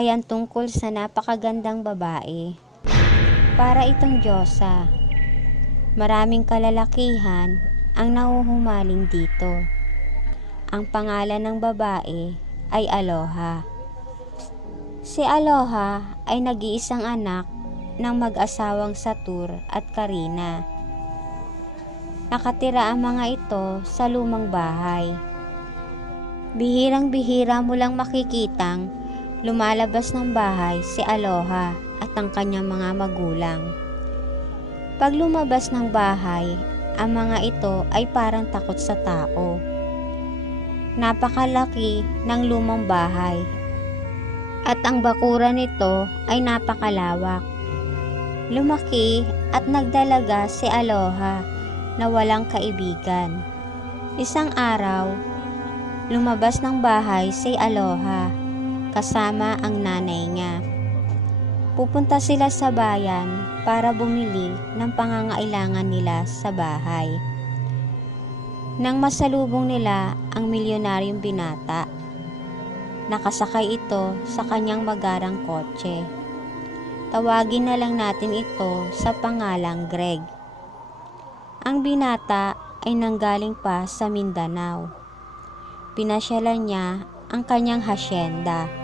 Ayan tungkol sa napakagandang babae. Para itong diyosa. Maraming kalalakihan ang nahuhumaling dito. Ang pangalan ng babae ay Aloha. Si Aloha ay nag-iisang anak ng mag-asawang Satur at Karina. Nakatira ang mga ito sa lumang bahay. Bihirang-bihira mo lang makikitang lumalabas ng bahay si Aloha at ang kanyang mga magulang. Pag lumabas ng bahay, ang mga ito ay parang takot sa tao. Napakalaki ng lumang bahay at ang bakuran nito ay napakalawak. Lumaki at nagdalaga si Aloha na walang kaibigan. Isang araw, lumabas ng bahay si Aloha kasama ang nanay niya. Pupunta sila sa bayan para bumili ng pangangailangan nila sa bahay. Nang masalubong nila ang milyonaryong binata, nakasakay ito sa kanyang magarang kotse. Tawagin na lang natin ito sa pangalang Greg. Ang binata ay nanggaling pa sa Mindanao. Pinasyalan niya ang kanyang hasyenda.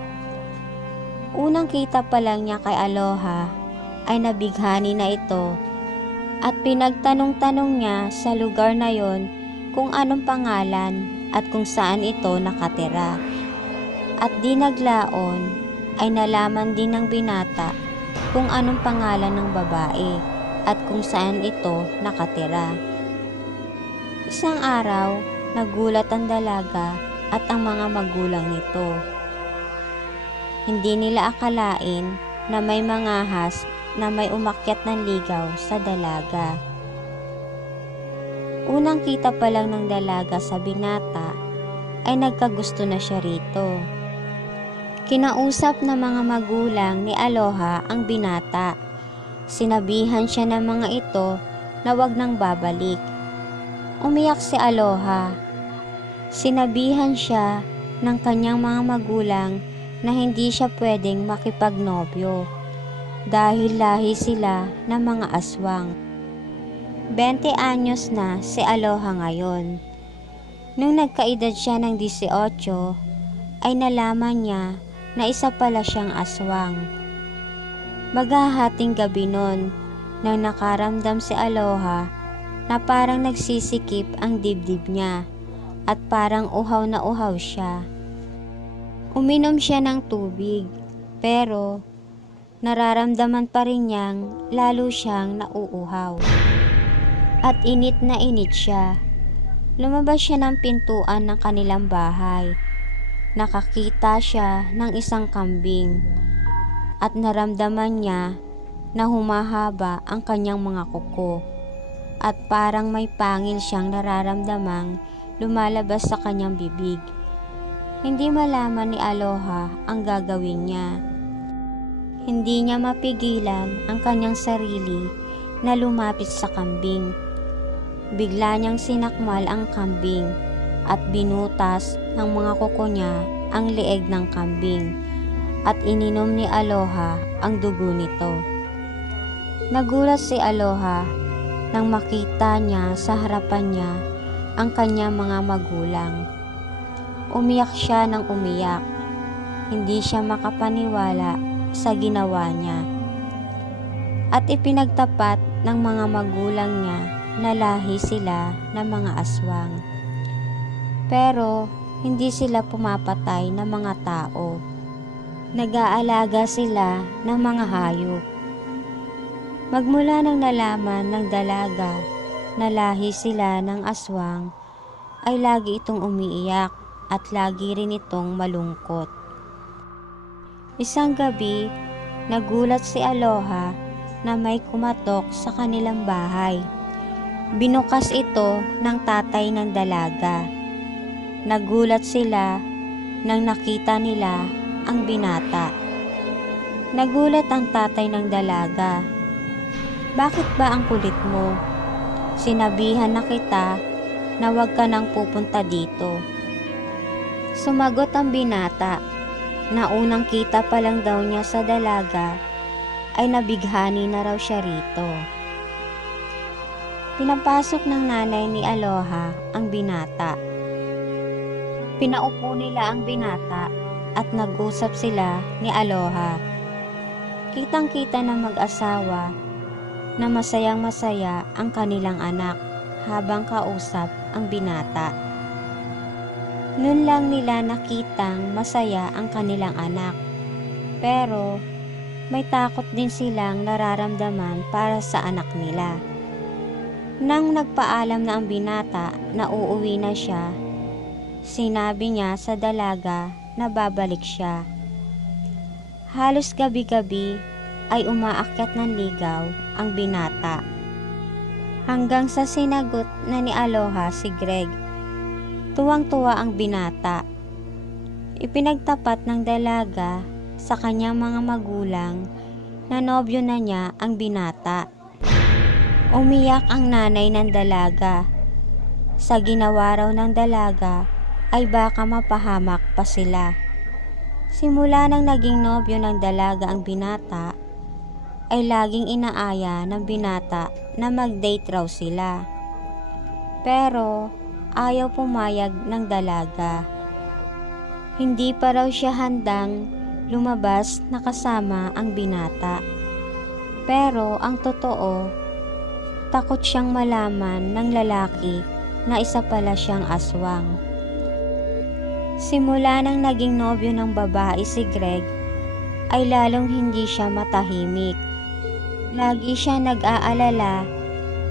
Unang kita pa lang niya kay Aloha ay nabighani na ito at pinagtanong-tanong niya sa lugar na yon kung anong pangalan at kung saan ito nakatira. At di naglaon ay nalaman din ng binata kung anong pangalan ng babae at kung saan ito nakatira. Isang araw, nagulat ang dalaga at ang mga magulang nito. Hindi nila akalain na may mangahas na may umakyat ng ligaw sa dalaga. Unang kita pa lang ng dalaga sa binata ay nagkagusto na siya rito. Kinausap ng mga magulang ni Aloha ang binata. Sinabihan siya ng mga ito na wag nang babalik. Umiyak si Aloha. Sinabihan siya ng kanyang mga magulang na hindi siya pwedeng makipagnobyo dahil lahi sila ng mga aswang. 20 anyos na si Aloha ngayon. Nung nagkaedad siya ng 18, ay nalaman niya na isa pala siyang aswang. Maghahating gabi nun nang nakaramdam si Aloha na parang nagsisikip ang dibdib niya at parang uhaw na uhaw siya. Uminom siya ng tubig, pero nararamdaman pa rin niyang lalo siyang nauuhaw. At init na init siya. Lumabas siya ng pintuan ng kanilang bahay. Nakakita siya ng isang kambing at naramdaman niya na humahaba ang kanyang mga kuko at parang may pangil siyang nararamdamang lumalabas sa kanyang bibig. Hindi malaman ni Aloha ang gagawin niya. Hindi niya mapigilan ang kanyang sarili na lumapit sa kambing. Bigla niyang sinakmal ang kambing at binutas ng mga kuko niya ang leeg ng kambing at ininom ni Aloha ang dugo nito. Nagulat si Aloha nang makita niya sa harapan niya ang kanyang mga magulang. Umiyak siya ng umiyak. Hindi siya makapaniwala sa ginawa niya. At ipinagtapat ng mga magulang niya na lahi sila ng mga aswang. Pero hindi sila pumapatay ng mga tao. Nag-aalaga sila ng mga hayop. Magmula nang nalaman ng dalaga na lahi sila ng aswang, ay lagi itong umiiyak at lagi rin itong malungkot. Isang gabi, nagulat si Aloha na may kumatok sa kanilang bahay. Binukas ito ng tatay ng dalaga. Nagulat sila nang nakita nila ang binata. Nagulat ang tatay ng dalaga. Bakit ba ang kulit mo? Sinabihan na kita na huwag ka nang pupunta dito. Sumagot ang binata. na unang kita pa lang daw niya sa dalaga ay nabighani na raw siya rito. Pinapasok ng nanay ni Aloha ang binata. Pinaupo nila ang binata at nag-usap sila ni Aloha. Kitang-kita na mag-asawa na masayang-masaya ang kanilang anak habang kausap ang binata. Noon lang nila nakitang masaya ang kanilang anak, pero may takot din silang nararamdaman para sa anak nila. Nang nagpaalam na ang binata na uuwi na siya, sinabi niya sa dalaga na babalik siya. Halos gabi-gabi ay umaakyat ng ligaw ang binata. Hanggang sa sinagot na ni Aloha si Greg. Tuwang-tuwa ang binata. Ipinagtapat ng dalaga sa kanyang mga magulang na nobyo na niya ang binata. Umiyak ang nanay ng dalaga. Sa ginawa raw ng dalaga ay baka mapahamak pa sila. Simula nang naging nobyo ng dalaga ang binata, ay laging inaaya ng binata na mag-date raw sila. Pero ayaw pumayag ng dalaga. Hindi pa raw siya handang lumabas na kasama ang binata. Pero ang totoo, takot siyang malaman ng lalaki na isa pala siyang aswang. Simula nang naging nobyo ng babae si Greg, ay lalong hindi siya matahimik. Lagi siya nag-aalala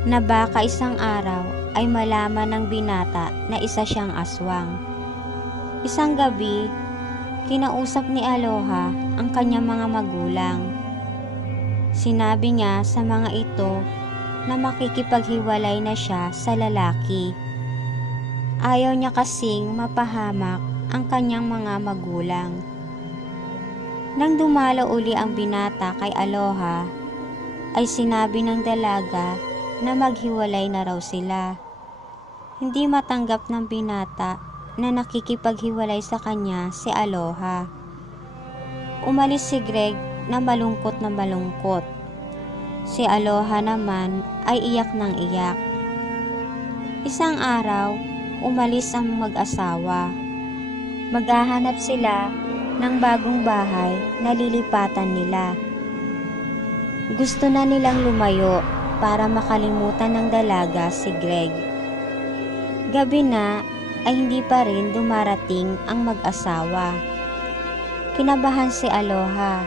na baka isang araw ay malaman ng binata na isa siyang aswang. Isang gabi, kinausap ni Aloha ang kanyang mga magulang. Sinabi niya sa mga ito na makikipaghiwalay na siya sa lalaki. Ayaw niya kasing mapahamak ang kanyang mga magulang. Nang dumalo uli ang binata kay Aloha, ay sinabi ng dalaga na maghiwalay na raw sila. Hindi matanggap ng binata na nakikipaghiwalay sa kanya si Aloha. Umalis si Greg na malungkot na malungkot. Si Aloha naman ay iyak ng iyak. Isang araw, umalis ang mag-asawa. Maghahanap sila ng bagong bahay na lilipatan nila. Gusto na nilang lumayo para makalimutan ng dalaga si Greg. Gabi na ay hindi pa rin dumarating ang mag-asawa. Kinabahan si Aloha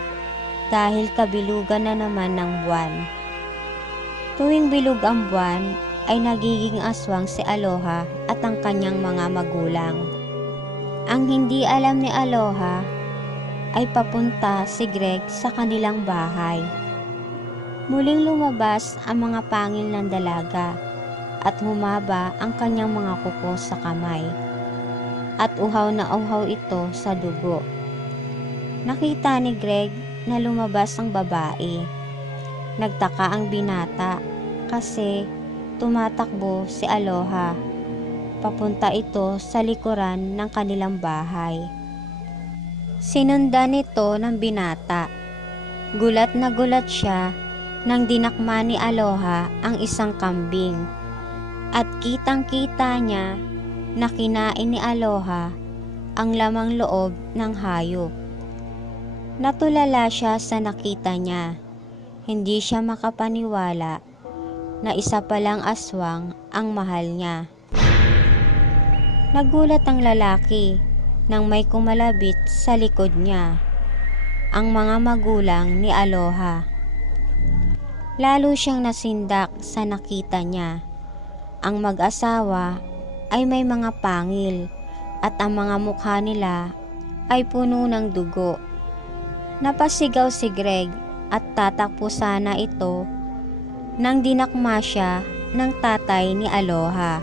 dahil kabilugan na naman ng buwan. Tuwing bilog ang buwan ay nagiging aswang si Aloha at ang kanyang mga magulang. Ang hindi alam ni Aloha ay papunta si Greg sa kanilang bahay. Muling lumabas ang mga pangil ng dalaga at humaba ang kanyang mga kuko sa kamay. At uhaw na uhaw ito sa dugo. Nakita ni Greg na lumabas ang babae. Nagtaka ang binata kasi tumatakbo si Aloha. Papunta ito sa likuran ng kanilang bahay. Sinundan ito ng binata. Gulat na gulat siya nang dinakma ni Aloha ang isang kambing. At kitang-kita niya na kinain ni Aloha ang lamang loob ng hayop. Natulala siya sa nakita niya. Hindi siya makapaniwala na isa palang aswang ang mahal niya. Nagulat ang lalaki nang may kumalabit sa likod niya, ang mga magulang ni Aloha. Lalo siyang nasindak sa nakita niya. Ang mag-asawa ay may mga pangil at ang mga mukha nila ay puno ng dugo. Napasigaw si Greg at tatakbo sana ito nang dinakma siya ng tatay ni Aloha.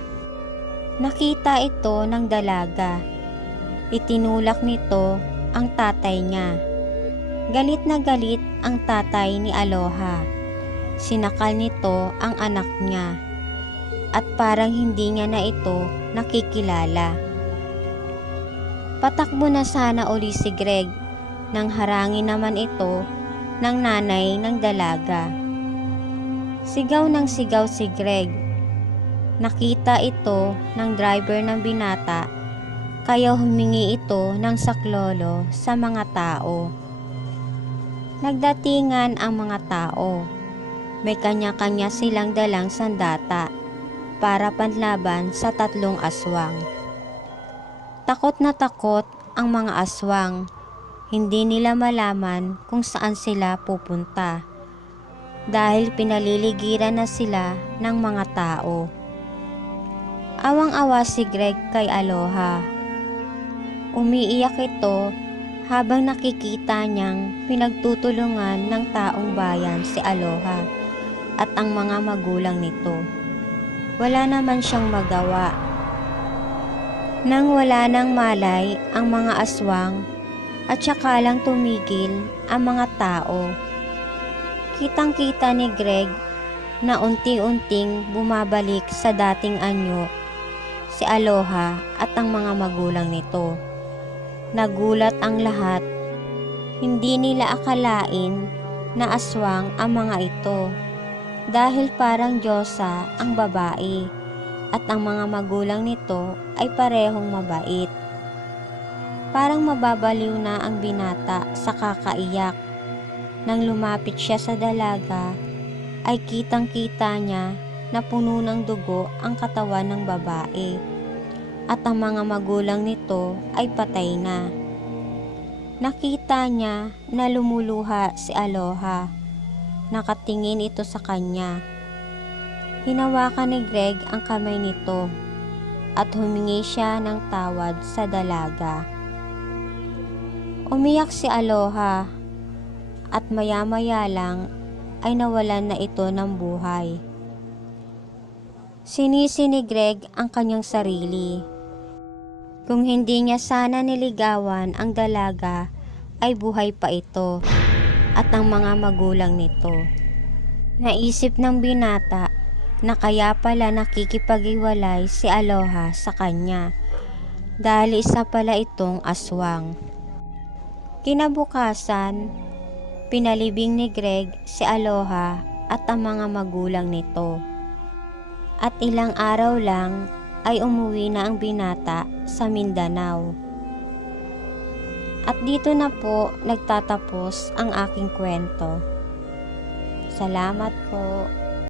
Nakita ito ng dalaga. Itinulak nito ang tatay niya. Galit na galit ang tatay ni Aloha. Sinakal nito ang anak niya at parang hindi niya na ito nakikilala. Patakbo na sana uli si Greg nang harangin naman ito ng nanay ng dalaga. Sigaw ng sigaw si Greg. Nakita ito ng driver ng binata, kaya humingi ito ng saklolo sa mga tao. Nagdatingan ang mga tao. May kanya-kanya silang dalang sandata para panlaban sa 3 aswang. Takot na takot ang mga aswang. Hindi nila malaman kung saan sila pupunta dahil pinaliligiran na sila ng mga tao. Awang-awa si Greg kay Aloha. Umiiyak ito habang nakikita niyang pinagtutulungan ng taong bayan si Aloha at ang mga magulang nito. Wala naman siyang magawa. Nang wala nang malay ang mga aswang at saka lang tumigil ang mga tao. Kitang-kita ni Greg na unti-unting bumabalik sa dating anyo si Aloha at ang mga magulang nito. Nagulat ang lahat. Hindi nila akalain na aswang ang mga ito dahil parang diyosa ang babae at ang mga magulang nito ay parehong mabait. Parang mababaliw na ang binata sa kakaiyak. Nang lumapit siya sa dalaga, ay kitang-kita niya na puno ng dugo ang katawan ng babae at ang mga magulang nito ay patay na. Nakita niya na lumuluha si Aloha. Nakatingin ito sa kanya. Hinawakan ni Greg ang kamay nito at humingi siya ng tawad sa dalaga. Umiyak si Aloha at maya-maya lang ay nawalan na ito ng buhay. Sinisi ni Greg ang kanyang sarili. Kung hindi niya sana niligawan ang dalaga ay buhay pa ito at ang mga magulang nito. Naisip ng binata na kaya pala nakikipag-iwalay si Aloha sa kanya dahil isa pala itong aswang. Kinabukasan, pinalibing ni Greg si Aloha at ang mga magulang nito. At ilang araw lang ay umuwi na ang binata sa Mindanao. At dito na po nagtatapos ang aking kwento. Salamat po.